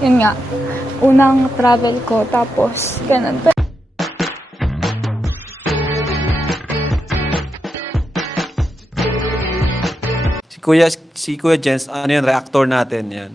yun nga, unang travel ko, tapos ganun. Si Kuya Jens, ano yun, reactor natin yan.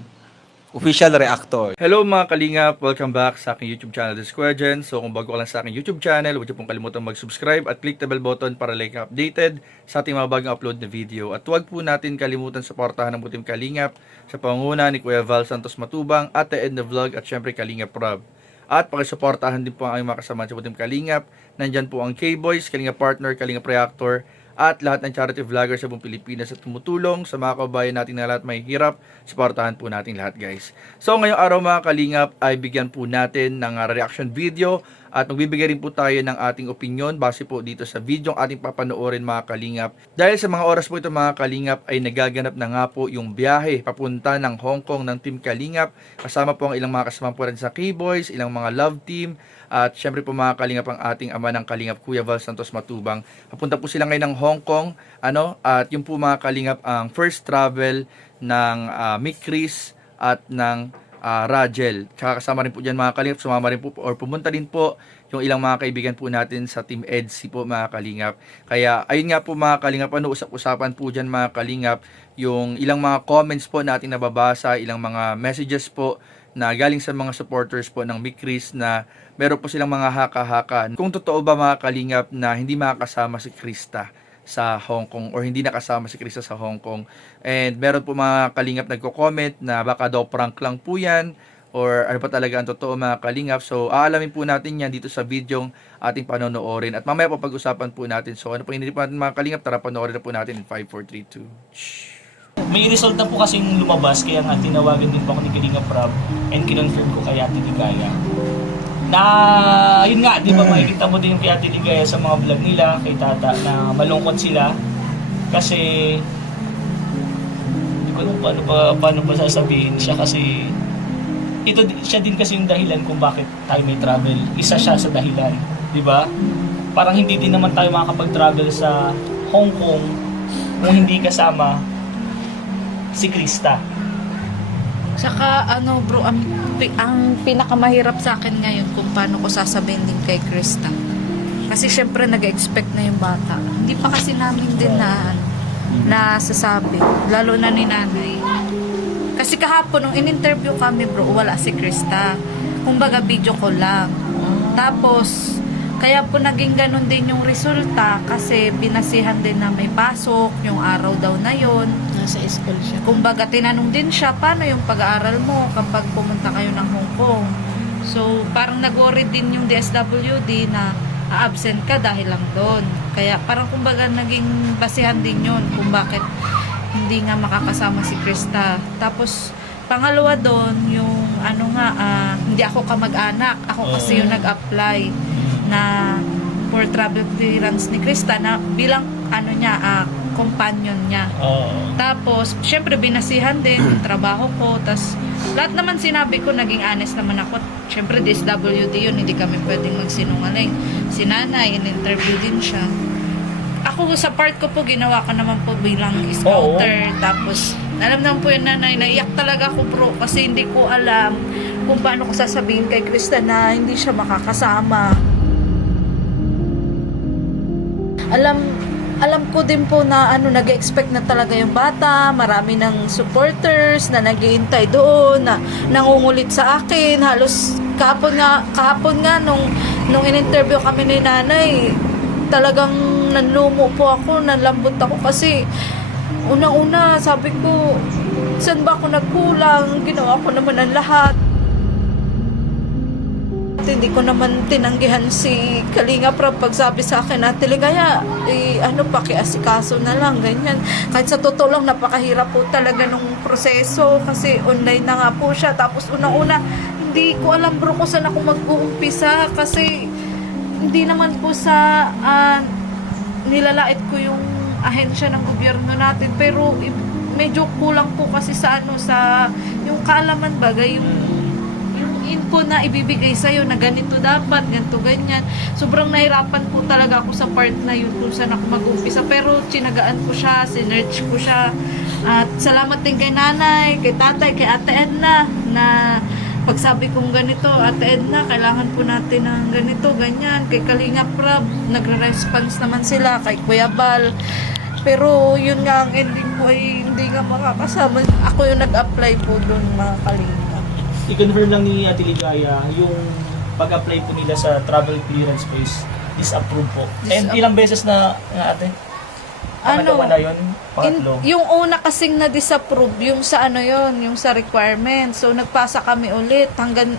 Official reactor. Hello mga kalingap! Welcome back sa aking YouTube channel, The Square Gen. So kung bago ka lang sa aking YouTube channel, huwag niyo pong kalimutan mag-subscribe at click the bell button para like updated sa ating mga bagong upload na video. At huwag po natin kalimutan suportahan ng Butim Kalingap sa pangunguna ni Kuya Val Santos Matubang at The End of Vlog at syempre Kalingap Rob. At pakisuportahan din po ang aming mga kasama sa Butim Kalingap. Nandyan po ang K-Boys, Kalingap Partner, Kalingap Reactor, at lahat ng charity vloggers sa buong Pilipinas at tumutulong sa mga kababayan natin na lahat may hirap. Suportahan po natin lahat, guys. So ngayong araw mga kalingap ay bigyan po natin ng reaction video at magbibigay rin po tayo ng ating opinion base po dito sa video ang ating papanoorin mga kalingap. Dahil sa mga oras po ito mga kalingap ay nagaganap na nga po yung biyahe papunta ng Hong Kong ng Team Kalingap. Kasama po ang ilang mga kasama po rin sa K-Boys, ilang mga love team. At syempre po mga kalingap ang ating ama ng kalingap, Kuya Val Santos Matubang. Papunta po sila ngayon ng Hong Kong. At yung po mga kalingap ang first travel ng Mick Chris at ng Rajel. Tsaka kasama rin po dyan mga kalingap. Sumama rin po or pumunta din po yung ilang mga kaibigan po natin sa Team EDSI po mga kalingap. Kaya ayun nga po mga kalingap, usap-usapan po dyan mga kalingap yung ilang mga comments po natin nababasa, ilang mga messages po na galing sa mga supporters po ng Mick Chris na meron po silang mga haka-haka. Kung totoo ba mga kalingap na hindi makakasama si Krista sa Hong Kong or hindi nakasama si Krista sa Hong Kong. And meron po mga kalingap nagko-comment na baka daw prank lang po yan or ano pa talaga ang totoo mga kalingap. So aalamin po natin yan dito sa videong ating panonoorin at mamaya po pag-usapan po natin. So ano po hindi po natin mga kalingap, tara panoorin na po natin in 5, 4, 3, 2. May result na po kasing lumabas, kaya nga tinawagan din po ako ni Kalingap Rob and kinonfirm ko kay Ate Ligaya. Na, yun nga, di ba makikita mo din yung kay Ate Ligaya sa mga vlog nila, kay Tata, na malungkot sila. Kasi, hindi ko alam paano ba sasabihin siya kasi, siya din kasi yung dahilan kung bakit tayo may travel. Isa siya sa dahilan, di ba? Parang hindi din naman tayo makakapag-travel sa Hong Kong kung hindi kasama si Krista. Saka bro, ang pinakamahirap sa akin ngayon kung paano ko sasabihin din kay Krista. Kasi syempre nag-expect na yung bata. Hindi pa kasi namin din nasasabi. Lalo na ni nanay. Kasi kahapon nung in-interview kami bro, wala si Krista. Kumbaga video call lang. Tapos, kaya po naging ganun din yung resulta kasi binasihan din na may pasok, yung araw daw na yon. Nasa school siya. Kumbaga tinanong din siya, paano yung pag-aaral mo kapag pumunta kayo ng Hong Kong? So parang nag-worry din yung DSWD na absent ka dahil lang doon. Kaya parang kumbaga naging basihan din yun kung bakit hindi nga makakasama si Krista. Tapos pangalawa doon, yung hindi ako kamag-anak. Ako kasi yung nag-apply na for travel clearance ni Krista na bilang companion niya. Tapos, syempre binasihan din yung trabaho ko. Tapos, lahat naman sinabi ko, naging honest naman ako. Syempre, DSWD yun, hindi kami pwedeng magsinungaling. Si nanay, in-interview din siya. Ako, sa part ko po, ginawa ko naman po bilang scouter. Tapos, alam naman po yung nanay, naiyak talaga ako bro, kasi hindi ko alam kung paano ko sasabihin kay Krista na hindi siya makakasama. Alam ko din po na nag-expect na talaga yung bata, marami ng supporters na naghihintay doon, na nangungulit sa akin. Halos kahapon nga nung in-interview kami ni nanay, talagang nanlumo po ako, nanlambot ako kasi unang-una sabi ko, saan ba ako nagkulang? Ginawa ko naman ang lahat. Hindi ko naman tinanggihan si Kalingap Rob pagsabi sa akin, Ate Ligaya, pakiasikaso na lang, ganyan. Kahit sa totoo lang, napakahirap po talaga nung proseso kasi online na nga po siya. Tapos unang-una, hindi ko alam bro kung saan ako mag-uumpisa kasi hindi naman po sa nilalait ko yung ahensya ng gobyerno natin, pero medyo kulang po kasi sa yung kaalaman bagay, yung info na ibibigay sa'yo na ganito dapat, ganito ganyan. Sobrang nahirapan po talaga ako sa part na yun kung saan ako mag-umpisa. Pero tsinagaan ko siya, sinerch ko siya. At salamat din kay nanay, kay tatay, kay ate Edna na Pag sabi kong ganito, Ate Edna, kailangan po natin ng ganito, ganyan. Kay Kalinga Prab, nagre-response naman sila. Kay Kuya Bal. Pero yun nga, ang ending mo ay hindi nga makakasama. Ako yung nag-apply po doon, mga Kalinga. I-confirm lang ni Ate Ligaya yung pag-apply po nila sa travel clearance space disapprove po. And ilang beses na ate? Pangalawa na yun? Pangatlo? Yung una kasing na-disapprove, yung sa ano yun, yung sa requirement. So, nagpasa kami ulit hanggang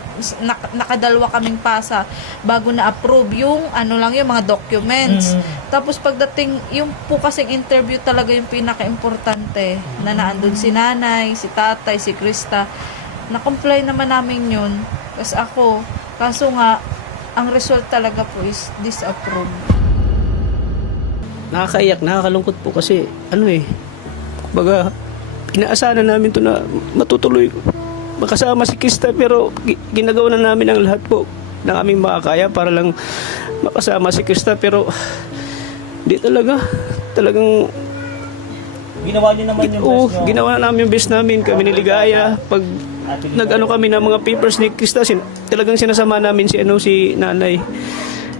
nakadalwa kaming pasa bago na-approve yung ano lang yung mga documents. Tapos pagdating, yung po kasing interview talaga yung pinaka-importante na naandun si nanay, si tatay, si Krista. Na-comply naman namin yun. Kasi ako, kaso nga, ang result talaga po is disapprove. Nakakaiyak, nakakalungkot po kasi baga inaasahan na namin to na matutuloy makasama si Krista, pero ginagawa na namin ang lahat po ng aming makakaya para lang makasama si Krista, pero di talagang Ginawa niyo naman yung best nyo. ginawa na namin yung best namin, kami ni Ligaya. Pag nag-ano kami ng mga papers ni Krista, talagang sinasama namin si nanay.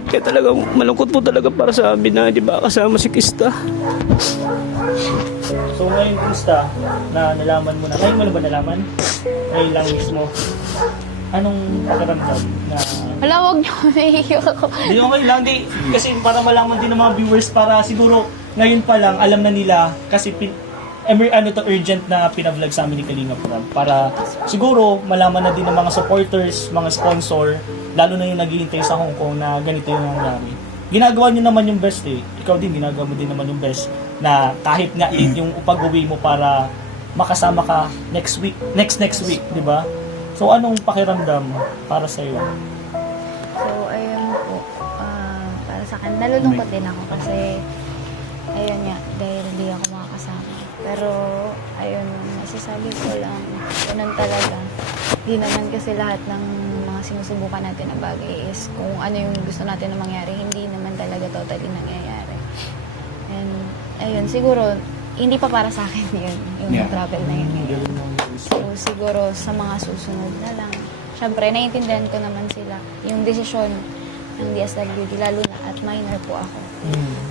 Kaya talagang malungkot po talaga para sa amin na di ba kasama si Krista. So ngayon, Krista, na nalaman mo na, ngayon mo na ba nalaman? Ngayon lang mismo. Anong pakiramdam na... Wala, wag niyo, naiiyak ako. Di okay lang, di. Kasi para malaman din ng mga viewers, para siguro ngayon pa lang alam na nila kasi urgent na pinavlog sa amin ni Kalinga Prab para siguro malaman na din ng mga supporters, mga sponsor, lalo na yung naghihintay sa Hong Kong na ganito yung nangyari. Ginagawa niyo naman yung best eh. Ikaw din, ginagawa mo din naman yung best na kahit nga late yung pag-uwi mo para makasama ka next week, next week, di ba? So anong pakiramdam para sa iyo? So, ayun po. Para sa akin, nalulungkot din ako kasi ayun nga, dahil di ako makakasama. Pero, ayun, masasabi ko lang, ganun talaga. Di naman kasi lahat ng mga sinusubukan natin na bagay is kung ano yung gusto natin na mangyari, hindi naman talaga totally nangyayari. And, ayun, siguro, hindi pa para sa akin yun, yung travel na yun. So, siguro sa mga susunod na lang. Siyempre, naiintindihan ko naman sila. Yung desisyon ng DSWD, lalo na at minor po ako.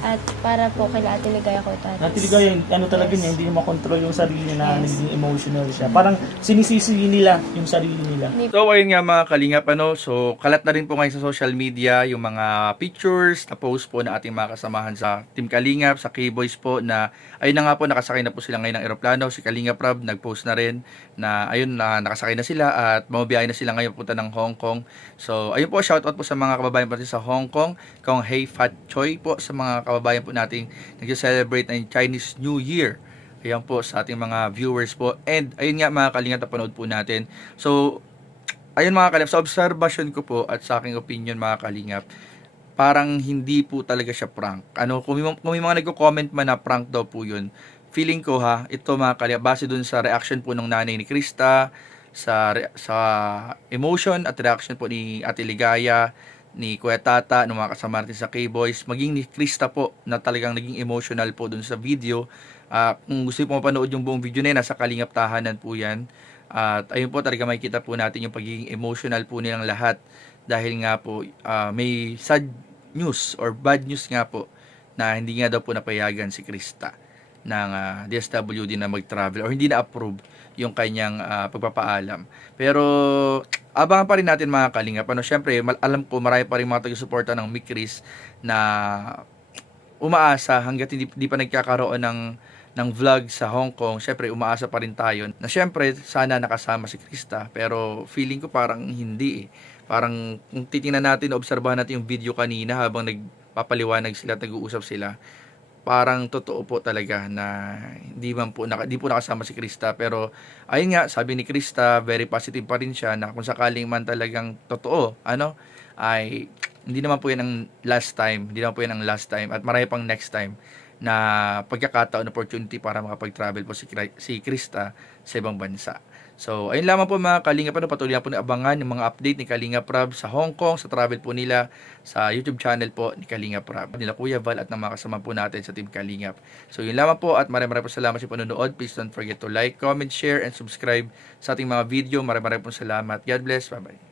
At para po kay Ate Ligaya ko ito. Ate Ligaya, ano talaga niya, hindi niya makontrol yung sarili na naging emotional siya. Parang sinisisi nila yung sarili nila. So ayun nga mga kalingap, so kalat na rin po ngayon sa social media yung mga pictures na post po na ating mga kasamahan sa Team Kalingap, sa K-Boys po na ayun na nga po, nakasakay na po sila ngayon ng eroplano. Si Kalinga Prab nag-post na rin na ayun na nakasakay na sila at mabiyahe na sila ngayon punta ng Hong Kong. So ayun po, shoutout po sa mga kababayan po sa Hong Kong, kung Hey Fat Choi po sa mga kababayan po nating nag-celebrate ng Chinese New Year. Ayan po sa ating mga viewers po. And ayun nga mga kalingap, napanood po natin. So ayun mga kalingap, sa observation ko po at sa aking opinion mga kalingap, parang hindi po talaga siya prank. Kung may mga nagko-comment man na prank daw po yun, feeling ko ito mga kalingap, base dun sa reaction po ng nanay ni Krista, sa emotion at reaction po ni Ate Ligaya, ni Kuya Tata, ng mga kasama natin sa K-Boys, maging ni Krista po na talagang naging emotional po dun sa video. Kung gusto po mapanood yung buong video na yun, nasa Kalingap Tahanan po yan. At ayun po, talaga makikita po natin yung pagiging emotional po nilang lahat dahil nga po may sad news or bad news nga po na hindi nga daw po napayagan si Krista ng DSWD na mag-travel or hindi na-approve yung kanyang pagpapaalam. Pero abangan pa rin natin mga kalingap. Syempre, alam ko marami pa rin mga taga-suporta ng Mikris na umaasa hanggat hindi pa nagkakaroon ng vlog sa Hong Kong. Syempre, umaasa pa rin tayo na syempre sana nakasama si Krista. Pero feeling ko parang hindi eh. Parang kung titingnan natin, obserbahan natin yung video kanina habang nagpapaliwanag sila at nag-uusap sila, parang totoo po talaga na hindi po nakasama si Krista. Pero ayun nga, sabi ni Krista, very positive pa rin siya na kung sakaling man talagang totoo, ay hindi naman po yan ang last time, at marami pang next time na pagkakataon, opportunity para makapag-travel po si Krista sa ibang bansa. So, ayun lamang po mga Kalingap, patuloy po na abangan yung mga update ni Kalingap Rab sa Hong Kong, sa travel po nila, sa YouTube channel po ni Kalingap Rab, nila Kuya Val at ng mga kasama po natin sa Team Kalingap. So, yun lamang po at maraming po salamat sa panonood. Please don't forget to like, comment, share, and subscribe sa ating mga video. Maraming po salamat. God bless. Bye-bye.